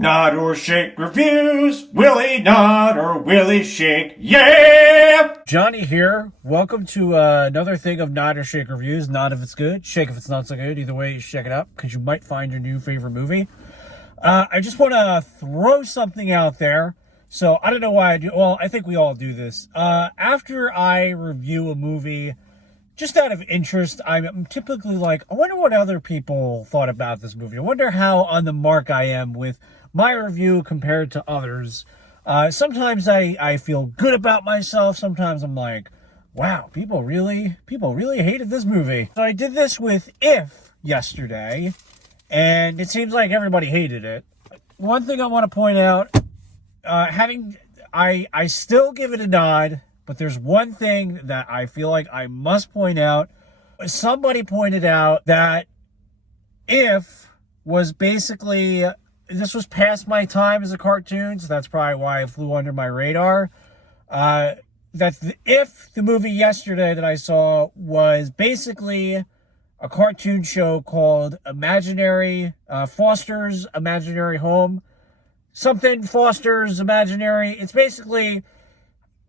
Nod or shake reviews. Willie nod or Willie shake. Yeah! Johnny here. Welcome to another thing of Nod or Shake reviews. Nod if it's good, shake if it's not so good. Either way, you should check it out because you might find your new favorite movie. I just want to throw something out there. So I don't know why I do. Well, I think we all do this. After I review a movie, just out of interest, I'm typically like, I wonder what other people thought about this movie. I wonder how on the mark I am with my review compared to others. Sometimes I feel good about myself. Sometimes I'm like, wow, people really hated this movie. So I did this with If yesterday, and it seems like everybody hated it. One thing I want to point out, I still give it a nod, but there's one thing that I feel like I must point out. Somebody pointed out that If was basically, this was past my time as a cartoon, so that's probably why it flew under my radar. If the movie yesterday that I saw was basically a cartoon show called Foster's Imaginary Home. Something Foster's Imaginary. It's basically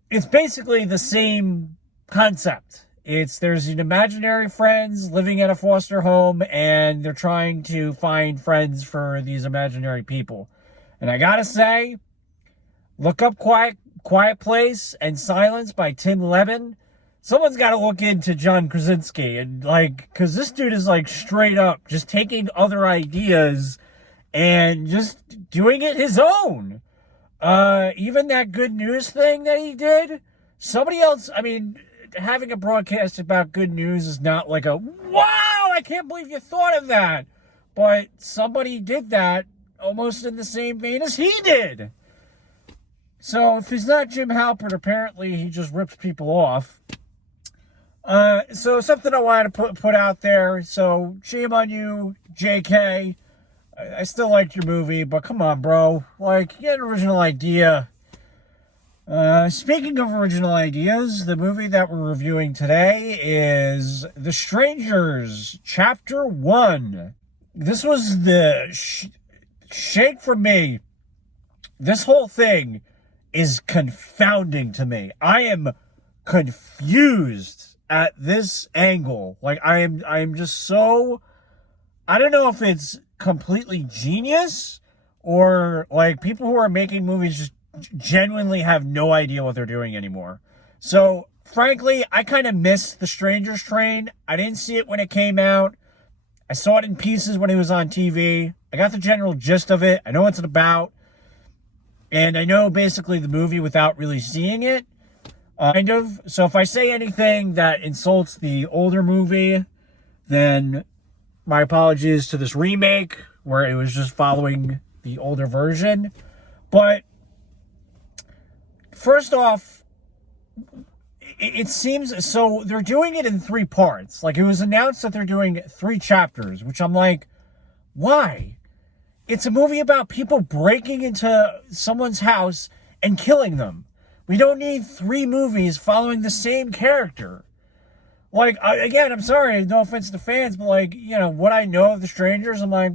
the same concept. There's an imaginary friends living at a foster home, and they're trying to find friends for these imaginary people. And I gotta say, look up Quiet Place and Silence by Tim Levin. Someone's got to look into John Krasinski, and because this dude is straight up just taking other ideas and just doing it his own. Even that good news thing that he did, somebody else, having a broadcast about good news is not like a, wow, I can't believe you thought of that. But somebody did that almost in the same vein as he did. So if he's not Jim Halpert, apparently he just rips people off. So something I wanted to put out there. So shame on you, JK. I still liked your movie, but come on, bro. You get an original idea. Speaking of original ideas, the movie that we're reviewing today is The Strangers, Chapter 1. This was the shake for me. This whole thing is confounding to me. I am confused at this angle. I am just so, I don't know if it's completely genius or people who are making movies just genuinely have no idea what they're doing anymore. So frankly, I kind of missed The Strangers Train. I didn't see it when it came out. I saw it in pieces when it was on TV. I got the general gist of it. I know what it's about. And I know basically the movie without really seeing it. Kind of. So if I say anything that insults the older movie, then my apologies to this remake where it was just following the older version. But first off, it seems, so they're doing it in 3 parts. It was announced that they're doing 3 chapters, which I'm like, why? It's a movie about people breaking into someone's house and killing them. We don't need 3 movies following the same character. Again, I'm sorry, no offense to fans, but what I know of The Strangers, I'm like,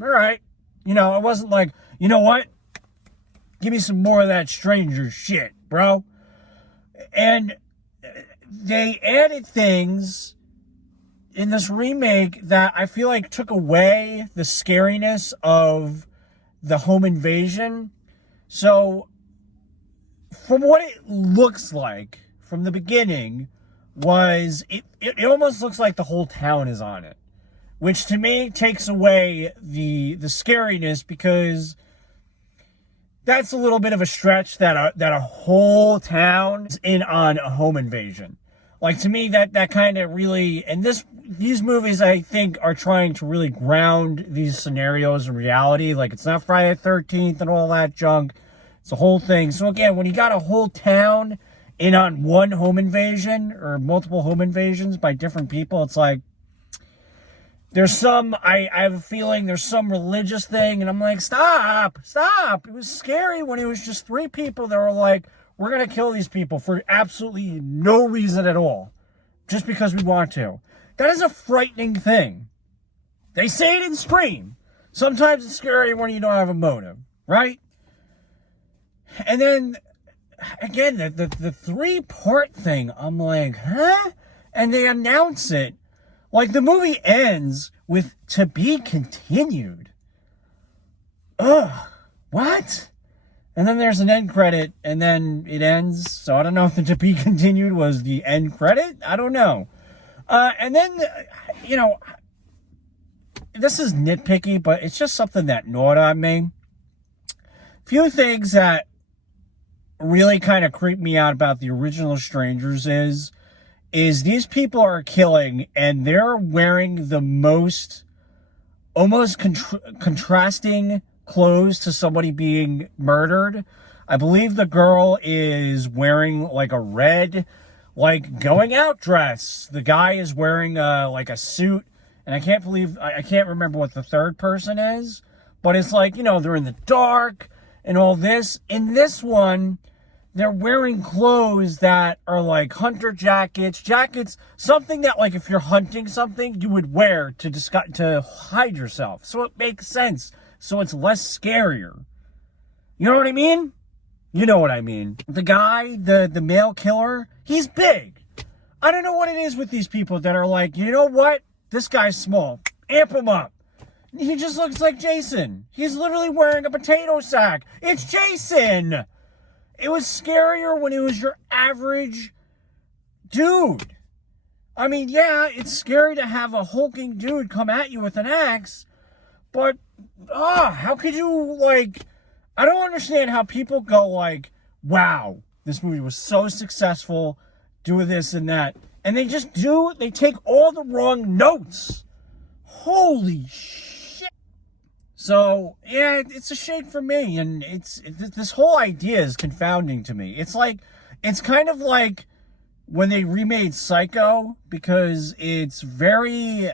all right. I wasn't like, you know what? Give me some more of that Stranger shit, bro. And they added things in this remake that I feel like took away the scariness of the home invasion. So, from what it looks like from the beginning, it almost looks like the whole town is on it. Which to me takes away the scariness, because that's a little bit of a stretch that a whole town is in on a home invasion. To me, that kind of really, and these movies I think are trying to really ground these scenarios in reality. It's not Friday the 13th and all that junk. It's the whole thing. So again, when you got a whole town in on one home invasion or multiple home invasions by different people, it's like, there's some, I have a feeling there's some religious thing, and I'm like, stop. It was scary when it was just 3 people that were like, we're going to kill these people for absolutely no reason at all, just because we want to. That is a frightening thing. They say it in Scream. Sometimes it's scary when you don't have a motive, right? And then, again, the three-part thing, I'm like, huh? And they announce it. Like, the movie ends with "to be continued." Ugh, what? And then there's an end credit, and then it ends. So I don't know if the "to be continued" was the end credit. I don't know. And then, you know, this is nitpicky, but it's just something that gnawed on me. Few things that really kind of creep me out about the original Strangers is these people are killing, and they're wearing the most almost contrasting clothes to somebody being murdered. I believe the girl is wearing like a red, like going out dress. The guy is wearing like a suit, and I can't remember what the third person is, but it's like, you know, they're in the dark and all this. In this one, they're wearing clothes that are like hunter jackets, something that, like, if you're hunting something, you would wear to hide yourself. So it makes sense. So it's less scarier. You know what I mean? You know what I mean. The guy, the male killer, he's big. I don't know what it is with these people that are like, you know what? This guy's small. Amp him up. He just looks like Jason. He's literally wearing a potato sack. It's Jason. It was scarier when it was your average dude. I mean, yeah, it's scary to have a hulking dude come at you with an axe, but, how could you, like, I don't understand how people go like, wow, this movie was so successful, doing this and that, and they take all the wrong notes. Holy shit. So, yeah, it's a shame for me, and this whole idea is confounding to me. It's kind of like when they remade Psycho, because it's very,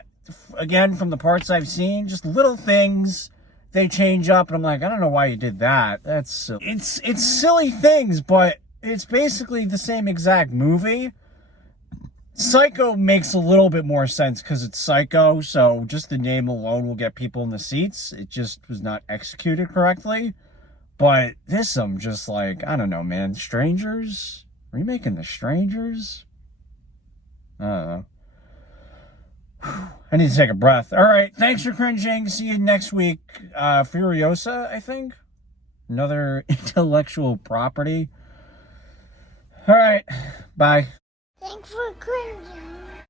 again, from the parts I've seen, just little things they change up, and I'm like, I don't know why you did that. That's silly. It's silly things, but it's basically the same exact movie. Psycho makes a little bit more sense because it's Psycho, so just the name alone will get people in the seats. It just was not executed correctly. But this, I'm just like, I don't know, man. Strangers? Remaking The Strangers? I don't know. I need to take a breath. All right, thanks for cringing. See you next week. Furiosa, I think. Another intellectual property. All right, bye. Thanks for cringing.